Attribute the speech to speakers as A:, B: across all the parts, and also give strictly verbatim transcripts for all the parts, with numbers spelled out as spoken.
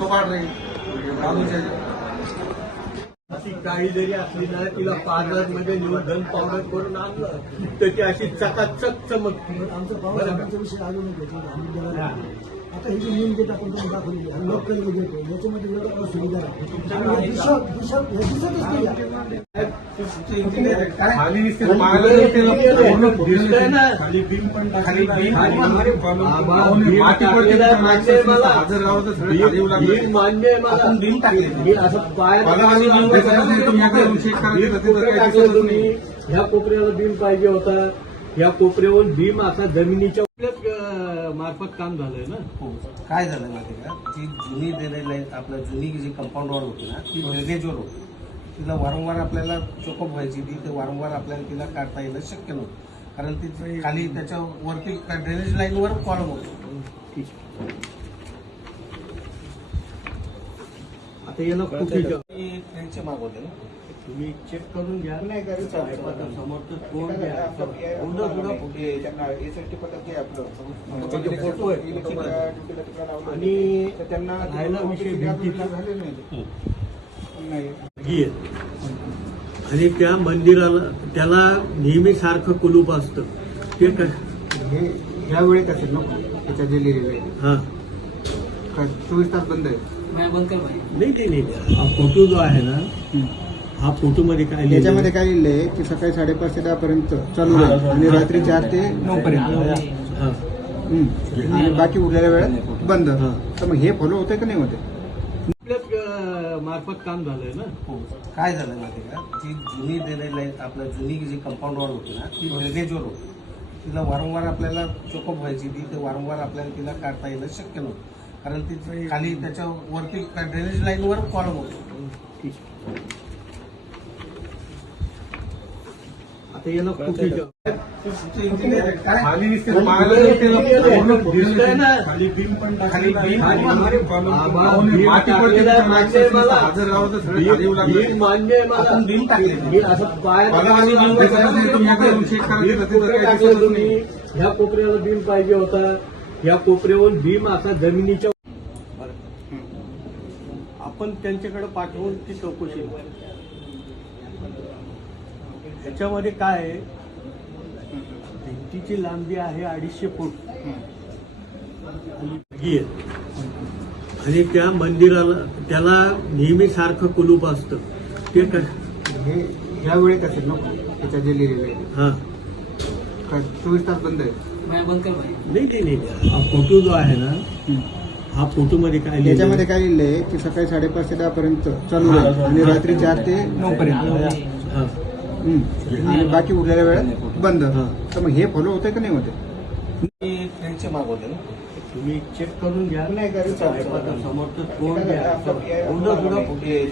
A: कबाड रे
B: अशी काळी जरी असली ना तिला पार्लर मध्ये नेऊन धन पावडर करून आणलं तर ती अशी चकाचक चमकते.
C: आमचा पावसाळ्याचा विषय आलो नाही त्याच्यात आम्ही गेला आता ही जी नीम गेट आपण तुम्ही दाखवली आहे लोकल गेट आहे याच्यामध्ये एवढं सुविधा आहे दिसत दिसत हे दिसतच नाही
A: खाली दिसते पाहिलं त्याला पूर्ण
B: दिसतंय ना
A: खाली बीम पण खाली बीम
B: माती पडलेला मान्य आहे मला.
A: हजर गावाचं सगळं खाली येऊ लागलं.
B: बीम मान्य आहे मला.
A: आपण बीम टाकले.
B: मी असं पायात
A: मला आणि बीम टाकायचं नाही, तुम्ही आता चेक करा
B: बीम
A: तिथं
B: कुठे
A: काही
B: टाकलं
A: दिसतच
B: तुम्ही?
A: नाही.
B: ह्या कोपऱ्याला बीम पाहिजे होता. या कोपऱ्यावरून भीम असा जमिनीच्या आपल्याच मार्फत काम झालंय ना.
D: हो काय झालं माहिती का ती जुनी दिलेली आपलं जुनी जी कंपाऊंड वॉल होती ना ती ड्रेनेजवर होती. तिला वारंवार आपल्याला चोकअप व्हायची ती ते वारंवार आपल्याला तिला काढता येणं शक्य नव्हतं कारण ती खाली त्याच्या वरती ड्रेनेज लाईनवर कॉलम होतो.
B: ठीक. आता याला कुठे
D: ट्रेनचे मागवते ना
B: तुम्ही चेक करून घ्या. नाही समोरचं कोण घ्या एवढं थोडं फोटो आहे आणि त्यांना राहायला विषय भिंतीचा आहे. आणि त्या मंदिराला त्याला नेहमी सारखं कुलूप असतं ते काय
E: हे ह्या वेळेत असेल नको त्याच्या जे लिहिलेलं आहे
B: हा
E: का चोवीस तास बंद आहे
B: नाही नाही नाही हा फोटो जो आहे ना हा फोटो मध्ये काय लिहिलंय?
E: त्याच्यामध्ये काय लिहिलंय की सकाळी साडेपाच ते दहा पर्यंत चालू राहील आणि रात्री चार ते नऊ पर्यंत
B: हा.
E: हम्म. आणि बाकी उरलेल्या वेळात बंद.
B: हा.
E: तर मग हे फॉलो होतंय का नाही होते
B: आपल्याच मार्फत काम झालंय ना.
D: हो काय झालं माहिती का ती जुनी दिलेली आपलं जुनी जी कंपाऊंड वॉल होती ना ती ड्रेनेजवर होती. तिला वारंवार आपल्याला चोकअप व्हायची ती ते वारंवार आपल्याला तिला काढता येणं शक्य नव्हतं कारण ती खाली त्याच्या वरती ड्रेनेज लाईनवर कॉलम होतो.
B: ठीक. आता याला कुठे
A: खाली दिसते पाहिलं त्याला पूर्ण
B: दिसतंय ना
A: खाली बीम पण खाली बीम
B: माती पडलेला मान्य आहे मला.
A: हजर गावाचं सगळं खाली येऊ लागलं.
B: बीम मान्य आहे मला.
D: आपण बीम टाकले.
B: मी असं पायात
A: मला आणि बीम टाकायचं नाही, तुम्ही आता चेक करा
B: बीम
A: तिथं तिथं
B: कुठे
A: काही
B: टाकलं
A: दिसतच
B: तुम्ही?
A: नाही.
B: ह्या कोपऱ्याला बीम पाहिजे होता. या कोपऱ्यावरून भीम असा जमिनीच्या आपण त्यांच्याकडे पाठवून ती चौकशी याच्यामध्ये काय आहे भिंतीची लांबी आहे अडीचशे फूट आणि आणि त्या मंदिराला त्याला नेहमी सारखं कुलूप असतं ते काय
E: हे ह्या वेळेत असेल नको त्याच्या जे लिहिलेलं आहे
B: हा
E: का चोवीस तास बंद आहे
B: नाही नाही नाही हा फोटो जो आहे ना हा फोटो मध्ये काय लिहिलंय?
E: त्याच्यामध्ये काय लिहिलंय की सकाळी साडेपाच ते दहा पर्यंत चालू राहील आणि रात्री चार ते नऊ पर्यंत
B: हा.
E: हम्म. आणि बाकी उरलेल्या वेळात बंद.
B: हा.
E: तर मग हे फॉलो होतंय का नाही होते
D: ट्रेनचे मागवते ना
B: तुम्ही चेक करून घ्या. नाही आता समोरचं कोण घ्या एवढं थोडं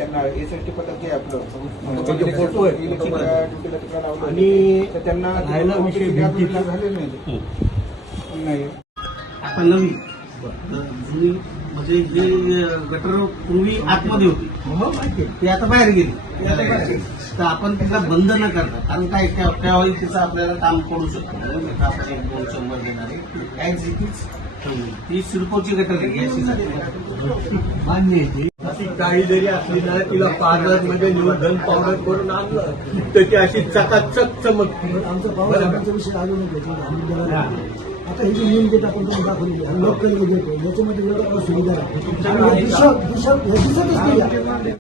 B: फोटो आहे आणि त्यांना राहायला विषय भिंतीचा
E: नाही
D: पल्लवी जुनी म्हणजे हे गटर पूर्वी आतमध्ये होती ती आता बाहेर गेली तर आपण तिला बंद न करता कारण काय त्या- त्यावेळी तिचं आपल्याला काम पडू शकतं आपण एक दोन शंभर देणार आहे एक्झिटीच ती सिडकोची गटर आहे अशी
B: मान्य आहे. अशी काळी जरी असली ना तिला पार्लर मध्ये नेऊन धन पावडर करून आणलं तर ती अशी चकाचक चमकते.
C: आमचा पावसाळ्याचा विषय आलो नाही त्याच्यात आम्ही गेला आता ही जी नीम गेट आपण तुम्ही दाखवली आहे लोकल गेट आहे याच्यामध्ये एवढं सुविधा आहे दिसत दिसत हे दिसतच नाही